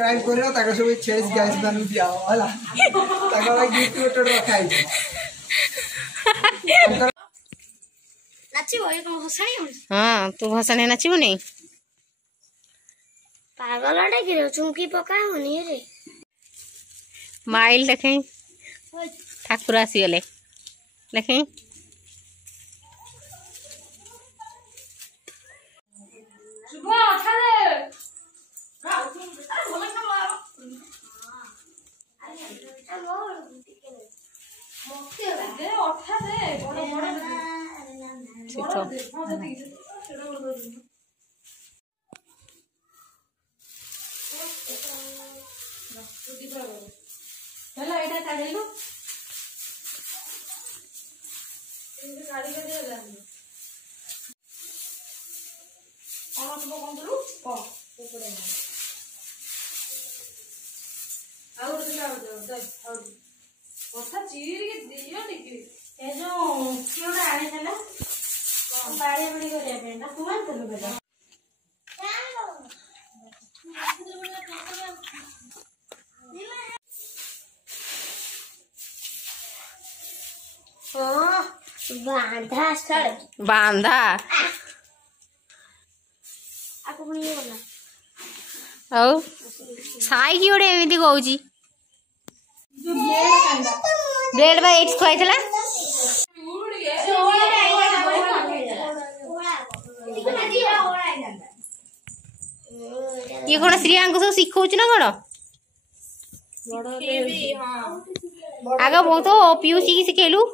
subscribe करो ताको सब छेस गाइस बनू दिया होला ताको गिफ्ट टोटो रखाई नाचिबो ये को भसाणी हां तू भसाणी नाचिबो नहीं पागलडे गिरो चुमकी पका होनी रे माइल देखें ठाकुर आसी गले देखें सुबह उठा दे चलो एटा काढेलु इनके गाड़ी का दे जाने और सब कौन करू ऊपर और क्या हो जाओ और कथा चीर के दियो टिके ए जो क्यों आने चला बाड़ी बड़ी करे बेटा कुमान कर बेटा बांधा स्थल बांधा आपको पुणी ये बोला औ साई की ओडे एमिति कहूची जो ब्लेड कांदा ब्लेड बा एट खोइथला ये कोन श्रीयांक सब सिखौछ ना कोन आगे बहुत पीयूसी की सिखेलु